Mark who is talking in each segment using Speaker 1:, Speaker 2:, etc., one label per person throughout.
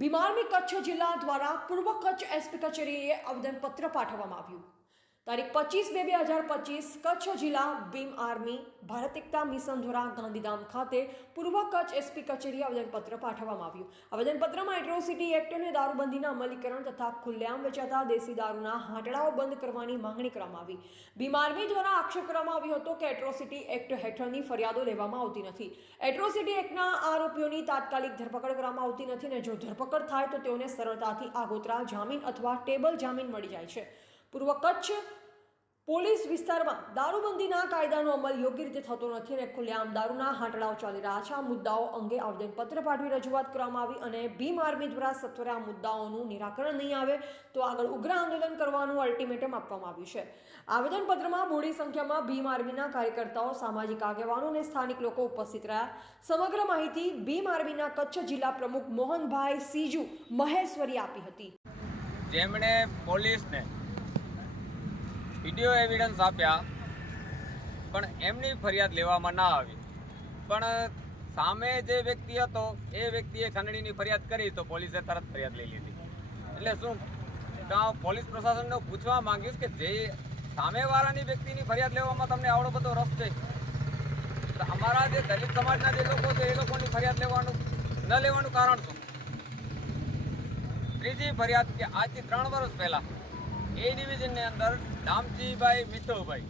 Speaker 1: બીમારની કચ્છ જિલ્લા દ્વારા પૂર્વ કચ્છ એસપી કચેરીએ આવેદનપત્ર પાઠવવામાં આવ્યું. તારીખ પચીસ બે બે હજાર પચીસ, કચ્છ જિલ્લા ભીમ આર્મી ભારત એકતા મિશન દ્વારા ગાંધીધામ ખાતે પૂર્વ કચ્છ એસપી કચેરીએ આવેદનપત્ર પાઠવવામાં આવ્યું. આવેદનપત્રમાં એટ્રોસિટી એક્ટ અને દારૂબંધીના અમલીકરણ તથા ખુલ્લેઆમ વેચાતા દેશી દારૂના હાંટડાઓ બંધ કરવાની માંગણી કરવામાં આવી. ભીમ આર્મી દ્વારા આક્ષેપ કરવામાં આવ્યો હતો કે એટ્રોસિટી એક્ટ હેઠળની ફરિયાદો લેવામાં આવતી નથી. એટ્રોસિટી એક્ટના આરોપીઓની તાત્કાલિક ધરપકડ કરવામાં આવતી નથી અને જો ધરપકડ થાય તો તેઓને સરળતાથી આગોતરા જામીન અથવા ટેબલ જામીન મળી જાય છે. પૂર્વ કચ્છ પોલીસ વિસ્તારમાં દારૂબંધીના કાયદાનો અમલ યોગ્ય રીતે થતો નથી અને ખુલ્લેઆમ દારૂના હાટડાઓ ચાલી રહ્યા છે. આ મુદ્દાઓ અંગે આવેદનપત્ર પાઠવી રજૂઆત કરવામાં આવી અને ભીમ આર્મી દ્વારા સત્વરે આ મુદ્દાઓનું નિરાકરણ નહીં આવે તો આગળ ઉગ્ર આંદોલન કરવાનું અલ્ટિમેટમ આપવામાં આવ્યું છે. આવેદનપત્રમાં મોટી સંખ્યામાં ભીમ આર્મીના કાર્યકર્તાઓ, સામાજિક આગેવાનો અને સ્થાનિક લોકો ઉપસ્થિત રહ્યા. સમગ્ર માહિતી ભીમ આર્મીના કચ્છ જિલ્લા પ્રમુખ મોહનભાઈ સીજુ મહેશ્વરી આપી હતી.
Speaker 2: જેમણે પોલીસને વીડિયો એવિડન્સ આપ્યા, પણ એમની ફરિયાદ લેવામાં ના આવી. પણ, સામે જે વ્યક્તિ હતો, એ વ્યક્તિએ ખંડણીની ફરિયાદ કરી તો પોલીસે તરત ફરિયાદ લઈ લીધી. એટલે શું કાં પોલીસ પ્રશાસનને પૂછવા માંગ્યું કે જે સામેવાળાની વ્યક્તિની ફરિયાદ લેવામાં તમને આવડો બધો રસ છે અમારા જે દલિત સમાજના જે લોકો છે, એ લોકોની ફરિયાદ લેવાનું, ન લેવાનું કારણ શું? ત્રીજી ફરિયાદ કે આજથી ત્રણ વર્ષ પહેલા એ ડિવિઝનની અંદર દામજીભાઈ મિત્રભાઈ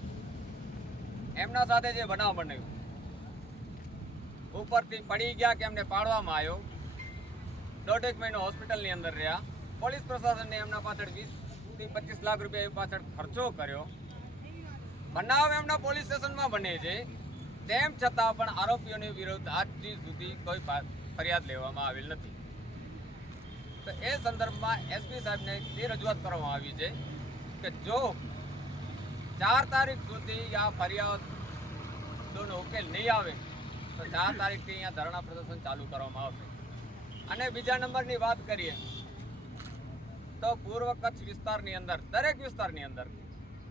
Speaker 2: એમના સાથે જે બનાવ બન્યો. ઉપરથી પડી ગયા કે એમને પાડવામાં આવ્યો. દોઢેક મહિનો હોસ્પિટલની અંદર રહ્યા. પોલીસ પ્રશાસને એમના પાછળ વીસથી પચીસ લાખ રૂપિયા પાછળ ખર્ચો કર્યો. બનાવ એમના પોલીસ સ્ટેશનમાં બને છે. તેમ છતાં પણ આરોપીઓની વિરુદ્ધ આજથી સુધી કોઈ ફરિયાદ લેવામાં આવેલ નથી. તો એ સંદર્ભમાં એસપી સાહેબને તે રજૂઆત કરવામાં આવી છે. કે જો ચાર તારીખ સુધી આ ફરિયાદોનો ઉકેલ નહીં આવે, તો ચાર તારીખથી અહીંયા ધરણા પ્રદર્શન ચાલુ કરવામાં આવશે. અને બીજા નંબરની વાત કરીએ, તો પૂર્વ કચ્છ વિસ્તારની અંદર, દરેક વિસ્તારની અંદર,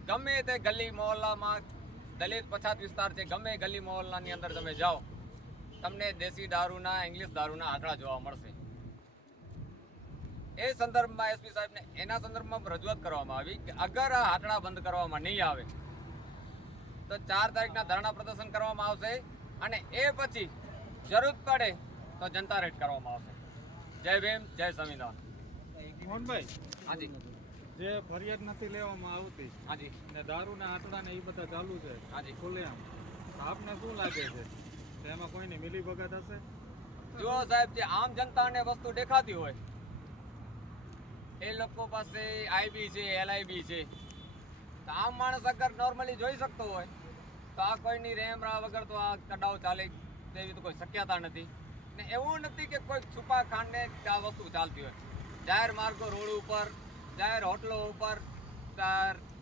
Speaker 2: ગમે તે ગલી મહોલ્લામાં દલિત પછાત વિસ્તાર છે, ગમે ગલી મહોલ્લાની અંદર તમે જાઓ, તમને દેશી દારૂના, ઇંગ્લિશ દારૂના આંકડા જોવા મળશે. એ સંદર્ભમાં એસપી સાહેબને એના સંદર્ભમાં રજૂઆત કરવામાં આવી કે અગર આ હાટડા બંધ કરવામાં નહીં આવે તો ચાર તારીખના ધરણા પ્રદર્શન કરવામાં આવશે અને એ પછી જરૂર પડે તો જનતા રેડ કરવામાં આવશે. જય ભીમ જય સંવિધાન.
Speaker 3: મોહનભાઈ
Speaker 2: હાજી.
Speaker 3: જે ફરિયાદ નથી લેવામાં આવતી
Speaker 2: હાજી.
Speaker 3: ને દારૂના આંટડા ને એ બધા ચાલુ છે
Speaker 2: હાજી.
Speaker 3: ખુલ્લેઆમ આપને શું લાગે છે? એમાં કોઈની મિલી ભગત હશે?
Speaker 2: જો સાહેબ જે આમ જનતાને વસ્તુ દેખાતી હોય એ લોકો પાસે આઈબી છે એલઆઈબી છે. તો આમ માણસ અગર નોર્મલી જોઈ શકતો હોય, તો આ કોઈની રેમ રા વગર તો આ કડાઓ ચાલે તેવી તો કોઈ શક્યતા નથી. ને એવું નથી કે કોઈ છુપા ખાંડને આ વસ્તુ ચાલતી હોય. જાહેર માર્ગો રોડ ઉપર, જાહેર હોટલો ઉપર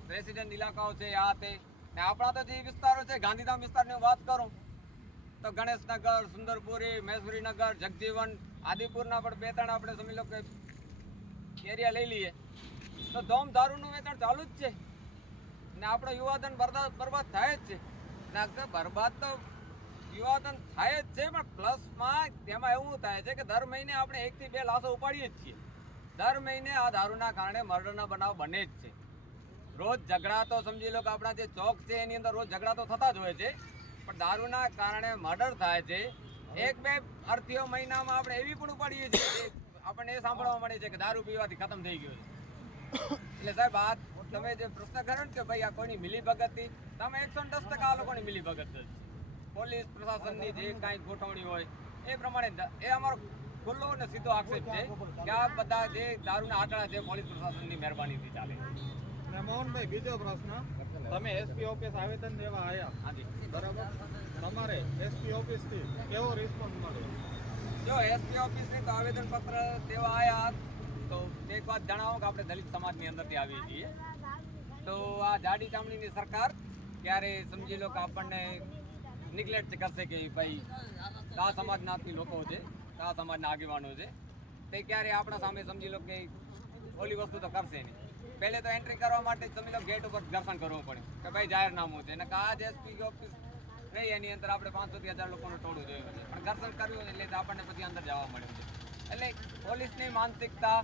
Speaker 2: રેસિડેન્ટ ઇલાકાઓ છે, આ તે. ને આપણા તો જે વિસ્તારો છે, ગાંધીધામ વિસ્તારની વાત કરું, તો ગણેશનગર, સુંદરપુરી મહેશ્વરીનગર જગજીવન, આદિપુરના પણ બે ત્રણ આપણે સમજી લો કે એરિયા લઈ લઈએ. તો ધોમ દારૂનું વેચાણ ચાલુ જ છે. ને આપણો યુવાધન બરબાદ બરબાદ થાય જ છે. ને બરબાદ તો યુવાધન થાય જ છે, પણ પ્લસમાં તેમાં એવું થાય છે કે દર મહિને આપણે એકથી બે લાશો ઉપાડીએ જ છીએ. દર મહિને આ દારૂના કારણે મર્ડરના બનાવ બને જ છે. રોજ ઝઘડા તો સમજી લો કે આપણા જે ચોક છે, એની અંદર રોજ ઝઘડા તો થતા જ હોય છે. પણ દારૂના કારણે મર્ડર થાય છે. એક બે અર્થીઓ મહિનામાં આપણે એવી પણ ઉપાડીએ છીએ આપણને એ સાંભળવા મળે છે કે દારૂ પીવાથી ખતમ થઈ ગયો છે. એટલે સાહેબ આ તમે જે પ્રશ્ન કર્યો ને કે ભાઈ આ કોઈની મિલી ભગતથી તમે એકસો દસ ટકા આ લોકોની મિલી ભગત જ. છે. પોલીસ પ્રશાસનની જે કાંઈ ગોઠવણી હોય એ પ્રમાણે એ અમારો ખુલ્લો અને સીધો આક્ષેપ છે કે આ બધા જે દારૂના આંકડા છે પોલીસ પ્રશાસનની મહેરબાનીથી ચાલે
Speaker 3: મોહનભાઈ બીજો પ્રશ્ન. તમે એસપી ઓફિસ આવેદન દેવા આવ્યા બરાબર? તમારે એસપી ઓફિસથી કેવો રિસ્પોન્સ મળ્યો?
Speaker 2: જો એસપી ઓફિસની તો આવેદનપત્ર દેવા આવ્યા તો એક વાત જણાવો કે આપણે દલિત સમાજની અંદરથી આવીએ છીએ. તો આ જાડી ચામડીની સરકાર ક્યારે સમજી લો કે આપણને નિગ્લેક્ટ કરશે કે ભાઈ આ સમાજના લોકો છે આ સમાજના આગેવાનો છે. તે ક્યારે આપણા સામે સમજી લો કે ઓલી વસ્તુ તો કરશે નહીં. પહેલે તો એન્ટ્રી કરવા માટે સમજી લો ગેટ ઉપર દર્શન કરવું પડે, કે ભાઈ જાહેરનામું છે. અને આ જ એસપી ઓફિસ નહીં, એની અંદર આપણે પાંચસો થી હજાર લોકોનું ટોળું જોયું છે પણ દર્શન કર્યું એટલે આપણને પછી અંદર જવા મળ્યું છે એટલે પોલીસની માનસિકતા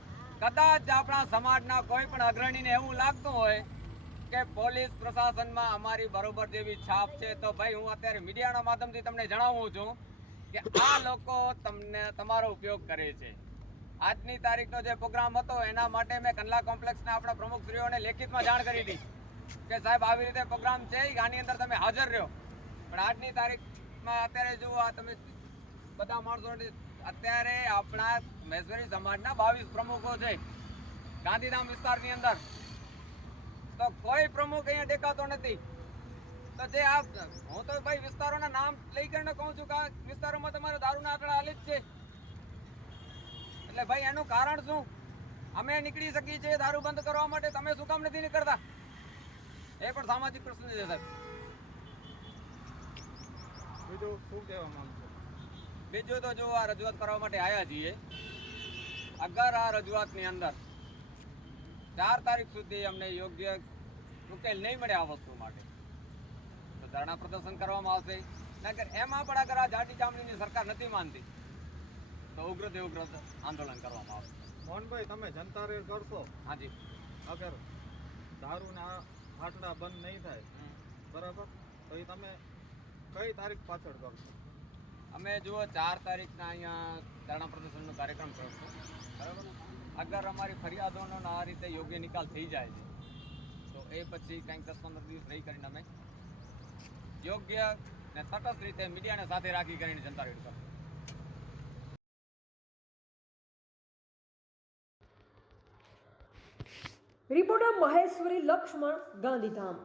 Speaker 2: કદાચ આપણા સમાજના કોઈ પણ અગ્રણીને એવું લાગતું હોય કે પોલીસ પ્રશાસનમાં અમારી બરોબર જેવી છાપ છે, તો ભાઈ હું અત્યારે મીડિયાના માધ્યમથી તમને જણાવું છું કે આ લોકો તમને તમારો ઉપયોગ કરે છે. આજની તારીખનો જે પ્રોગ્રામ હતો, એના માટે મેં કંડલા કોમ્પ્લેક્સના આપણા પ્રમુખશ્રીઓને લેખિતમાં જાણ કરી હતી કે સાહેબ, આવી રીતે પ્રોગ્રામ છે આની અંદર તમે હાજર રહ્યો. પણ આજની તારીખમાં અત્યારે જુઓ આ તમે બધા માણસો અત્યારે આપણા મહેશ્વરી સમાજના બાવીસ પ્રમુખો છે. ગાંધીધામ વિસ્તારની અંદર. તો કોઈ પ્રમુખ અહીંયા દેખાતો નથી. તો જે આ હું તો ભાઈ વિસ્તારોના નામ લઈ કરીને કહું છું કે આ વિસ્તારોમાં તમારે દારૂના આંકડા હાલી જ છે. એટલે ભાઈ એનું કારણ શું? અમે નીકળી શકીએ છીએ દારૂ બંધ કરવા માટે. તમે શું કામ નથી નીકળતા? એ પણ સામાજિક પ્રશ્ન છે, સાહેબ.
Speaker 3: બીજું શું કહેવા માંગશો
Speaker 2: બીજું તો જો આ રજૂઆત કરવા માટે આવ્યા છીએ. અગર આ રજૂઆતની અંદર ચાર તારીખ સુધી અમને યોગ્ય ઉકેલ નહીં મળે આ વસ્તુ માટે તો ધરણા પ્રદર્શન કરવામાં આવશે. નકર એમાં પણ અગર આ જાટી ચામડીની સરકાર નથી માનતી તો ઉગ્રથી ઉગ્ર આંદોલન કરવામાં આવશે.
Speaker 3: મોહનભાઈ તમે જનતા રેડ કરશો?
Speaker 2: હાજી
Speaker 3: અગર દારૂના આટલા બંધ નહીં થાય બરાબર? તો એ તમે કઈ તારીખ પાછળ કરશો
Speaker 2: અમે જુઓ ચાર તારીખના અહીંયા ધરણા પ્રદર્શનનો કાર્યક્રમ કરશું બરાબર? અગર અમારી ફરિયાદોનો આ રીતે યોગ્ય નિકાલ થઈ જાય છે તો એ પછી કંઈક દસ પંદર દિવસ રહી કરીને અમે યોગ્ય ને તટસ્થ રીતે મીડિયાને સાથે રાખી કરીને જનતા રેડ કરશું.
Speaker 1: રિપોર્ટર મહેશ્વરી લક્ષ્મણ ગાંધીધામ.